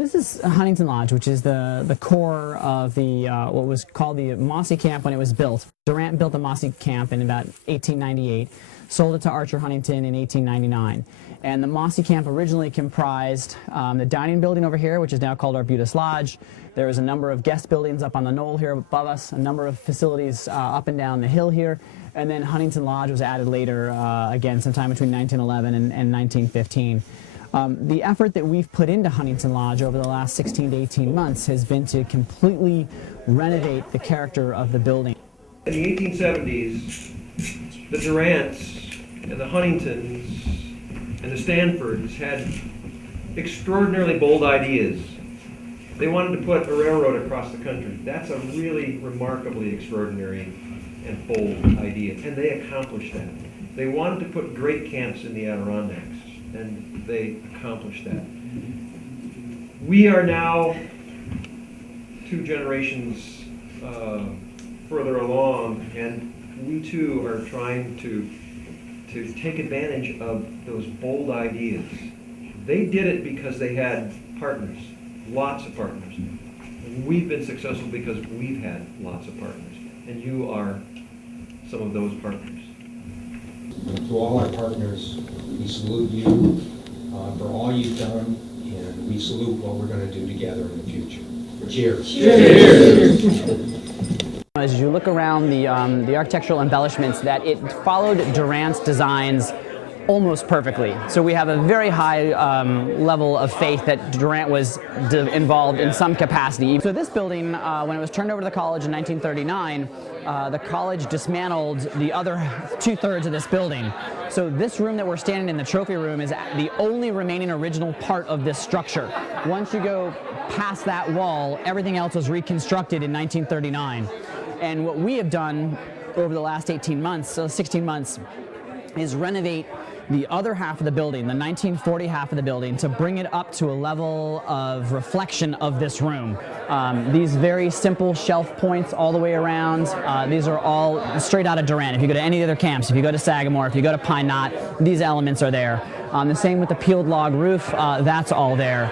This is Huntington Lodge, which is the core of the what was called the Mossy Camp when it was built. Durant built the Mossy Camp in about 1898, sold it to Archer Huntington in 1899. And the Mossy Camp originally comprised the dining building over here, which is now called Arbutus Lodge. There was a number of guest buildings up on the knoll here above us, a number of facilities up and down the hill here, and then Huntington Lodge was added later, again, sometime between 1911 and 1915. The effort that we've put into Huntington Lodge over the last 16 to 18 months has been to completely renovate the character of the building. In the 1870s, the Durants and the Huntingtons and the Stanfords had extraordinarily bold ideas. They wanted to put a railroad across the country. That's a really remarkably extraordinary and bold idea, and they accomplished that. They wanted to put great camps in the Adirondacks, and they accomplished that. We are now 2 generations further along, and we too are trying to take advantage of those bold ideas. They did it because they had partners, lots of partners. And we've been successful because we've had lots of partners, and you are some of those partners. To all our partners, we salute you for all you've done, and we salute what we're going to do together in the future. Cheers. Cheers. As you look around the architectural embellishments, that it followed Durant's designs almost perfectly. So we have a very high level of faith that Durant was involved in some capacity. So this building, when it was turned over to the college in 1939, the college dismantled the other 2/3 of this building. So this room that we're standing in, the trophy room, is the only remaining original part of this structure. Once you go past that wall, everything else was reconstructed in 1939. And what we have done over the last 18 months, so 16 months, is renovate the other half of the building, the 1940 half of the building, to bring it up to a level of reflection of this room. These very simple shelf points all the way around, these are all straight out of Durant. If you go to any other camps, if you go to Sagamore, if you go to Pine Knot, these elements are there. The same with the peeled log roof, that's all there.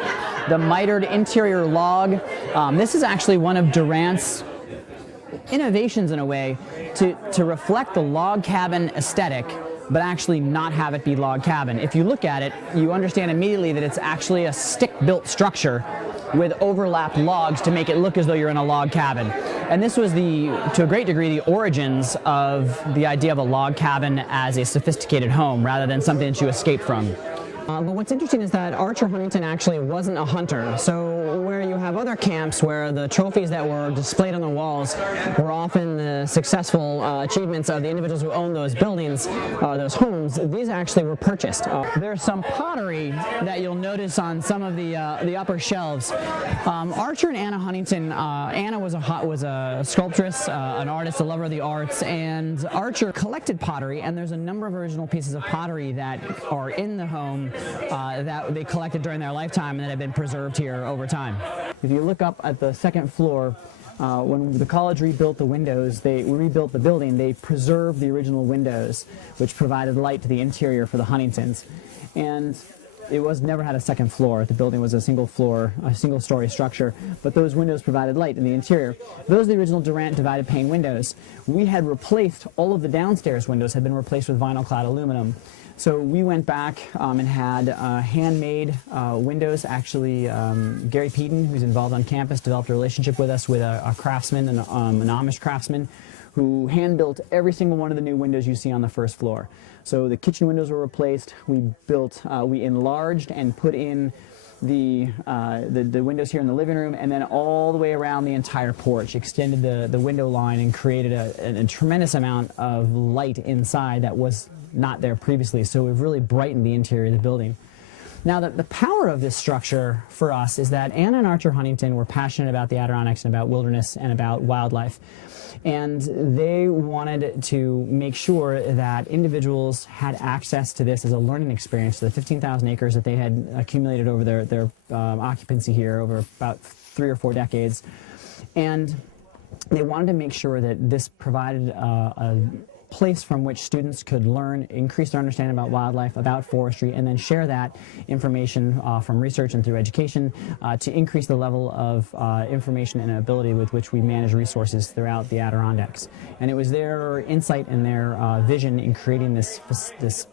The mitered interior log, this is actually one of Durant's innovations in a way to reflect the log cabin aesthetic, but actually not have it be log cabin. If you look at it, you understand immediately that it's actually a stick-built structure with overlapped logs to make it look as though you're in a log cabin. And this was to a great degree, the origins of the idea of a log cabin as a sophisticated home rather than something that you escape from. But what's interesting is that Archer Huntington actually wasn't a hunter. So where you have other camps where the trophies that were displayed on the walls were often the successful achievements of the individuals who owned those buildings, those homes, these actually were purchased. There's some pottery that you'll notice on some of the upper shelves. Archer and Anna Huntington, Anna was a sculptress, an artist, a lover of the arts, and Archer collected pottery, and there's a number of original pieces of pottery that are in the home that they collected during their lifetime and that have been preserved here over time. If you look up at the second floor, when the college rebuilt the windows, they rebuilt the building, they preserved the original windows, which provided light to the interior for the Huntingtons. And it never had a second floor. The building was a single floor, a single story structure, but those windows provided light in the interior. Those are the original Durant divided pane windows. We had replaced, all of the downstairs windows had been replaced with vinyl clad aluminum. So we went back and had handmade windows. Actually, Gary Peden, who's involved on campus, developed a relationship with us with a craftsman, an Amish craftsman, who hand-built every single one of the new windows you see on the first floor. So the kitchen windows were replaced. We enlarged and put in the windows here in the living room, and then all the way around the entire porch, extended the window line and created a tremendous amount of light inside that was not there previously. So we've really brightened the interior of the building. Now, the power of this structure for us is that Anna and Archer Huntington were passionate about the Adirondacks and about wilderness and about wildlife. And they wanted to make sure that individuals had access to this as a learning experience, to the 15,000 acres that they had accumulated over their occupancy here over about 3 or 4 decades. And they wanted to make sure that this provided place from which students could learn, increase their understanding about wildlife, about forestry, and then share that information from research and through education to increase the level of information and ability with which we manage resources throughout the Adirondacks. And it was their insight and their vision in creating this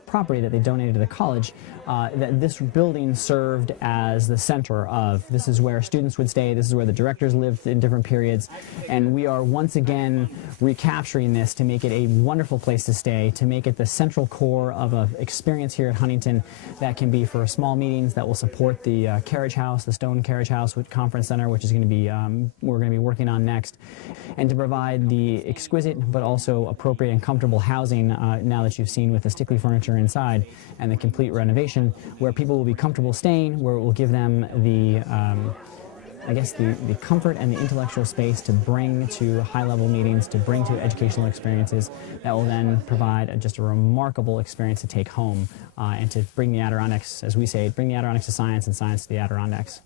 property that they donated to the college that this building served as the center of. This is where students would stay, this is where the directors lived in different periods, and we are once again recapturing this to make it a wonderful place to stay, to make it the central core of an experience here at Huntington that can be for small meetings, that will support the carriage house, the stone carriage house with conference center, which is going to be, we're going to be working on next, and to provide the exquisite but also appropriate and comfortable housing now that you've seen with the stickly furniture inside and the complete renovation, where people will be comfortable staying, where it will give them the I guess the comfort and the intellectual space to bring to high-level meetings, to bring to educational experiences that will then provide just a remarkable experience to take home and to bring the Adirondacks, as we say, bring the Adirondacks to science and science to the Adirondacks.